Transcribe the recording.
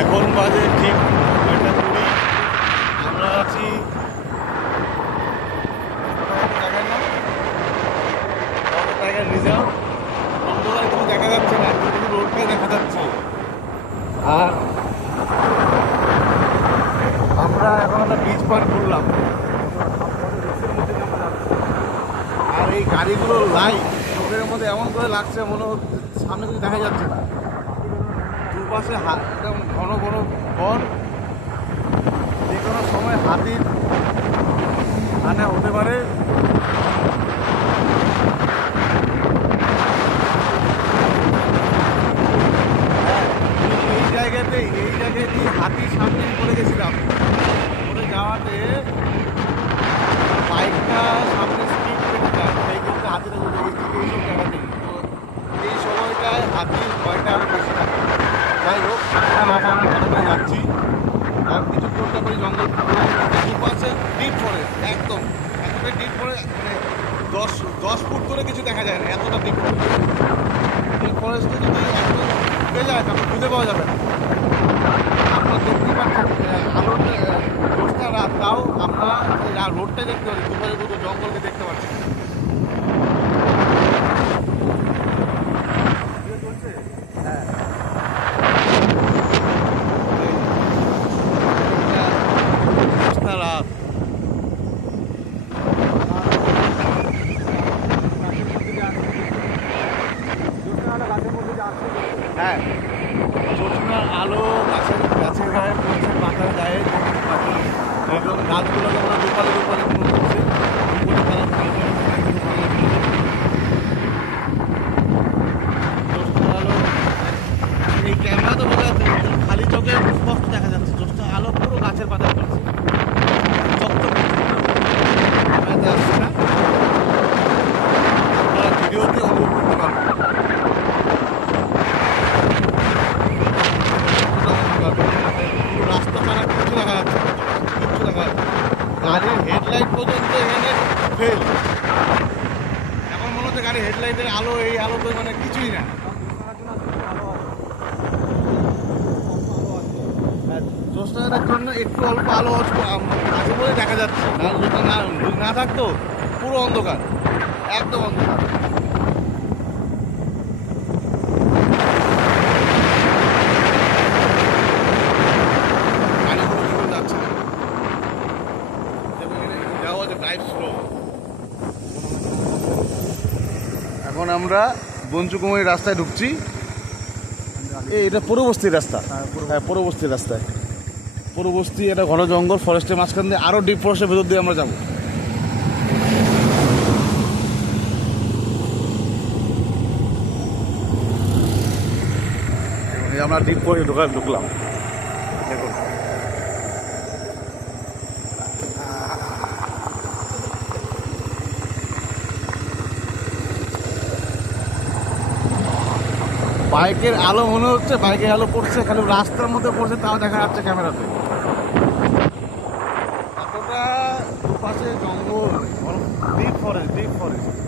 এখন বাজে ঠিক 9:20। আমরা আছি জায়গার নাম টাইগার রিজার্ভ। অন্ধকারে কিছু দেখা যাচ্ছে না, শুধু রোডটাই দেখা যাচ্ছে। আর আমরা এখন একটা ব্রিজ পার করলাম। আর এই গাড়িগুলোর লাইট চোখের মধ্যে এমন করে লাগছে, মনে হচ্ছে সামনে কিছু দেখা যাচ্ছে না। দুপাশে একদম ঘন ঘন বন, যে কোনো সময় হাতির হানা হতে পারে। এই জায়গাতেই হাতির সামনে পড়ে গেছিলাম। পড়ে যাওয়াতে বাইকটা সামনে স্পিড ব্রেকটা সেই ক্ষেত্রে হাতিটা চলে গেছে এইসব জায়গাতেই। তো এই সময়টায় হাতির ভয়টা আরও বেশি থাকে। যাই হোক, আমরা যাচ্ছি আর কিছু করতে পারি জঙ্গল। দুপাশে ডিপ ফরেস্ট, একদম এতটাই ডিপ ফরেস্ট, মানে 10 ফুট করে কিছু দেখা যায় না, এতটা ডিপ ফরেস্ট। এই ফরেস্টে যদি একদম ঢুকে যায় তাহলে খুঁজে পাওয়া যাবে না। আপনারা দেখতে পাচ্ছেন আলোর জ্যোৎস্না রাত, তাও আমরা রোডটাই দেখতে পাচ্ছি, দুপাশে দুটো জঙ্গলকে দেখতে পাচ্ছি। হ্যাঁ, জ্যোৎস্না রাত। হ্যাঁ, জ্যোৎস্নার আলো গাছের গায়ে পড়ছে, পাতার গায়ে একদম গাছগুলোকে আমরা রূপালি রূপালি মনে হচ্ছে। জ্যোৎস্নার আলো এই ক্যামেরা তো বোঝা যাচ্ছে, খালি চোখে স্পষ্ট দেখা যাচ্ছে। জ্যোৎস্নার আলো পুরো গাছের পাতায় পড়ছে, চকচক ক্যামেরাতে আসছে না, আপনারা ভিডিওতে অনুভব করতে পারবেন। রাস্তা ছাড়া কিছু দেখা যাচ্ছে না, কিচ্ছু দেখা যাচ্ছে না। গাড়ির হেডলাইট পর্যন্ত এখানে ফেল। এখন মনে হচ্ছে গাড়ির হেডলাইটের আলো, এই আলো তো মানে কিছুই না। জ্যোৎস্নার জন্য একটু অল্প আলো আছে বলে দেখা যাচ্ছে, না যদি না থাকতো পুরো অন্ধকার, একদম অন্ধকার। এখন আমরা বঞ্চুকুমারী রাস্তায় ঢুকছি। এটা পুরবস্তির রাস্তা। হ্যাঁ, পুরবস্তির রাস্তায়। পুরবস্তি এটা ঘন জঙ্গল, ফরেস্টের মাঝখান দিয়ে আরও ডিপ ফরেস্টের ভেতর দিয়ে আমরা যাবো। আমরা ডিপ করে ঢুকলাম। দেখুন, বাইকের আলো মনে হচ্ছে, বাইকের আলো পড়ছে, খালি রাস্তার মধ্যে পড়ছে, তাও দেখা যাচ্ছে ক্যামেরাতে। এতটা দুপাশে জঙ্গল, ডিপ ফরেস্ট, ডিপ ফরেস্ট।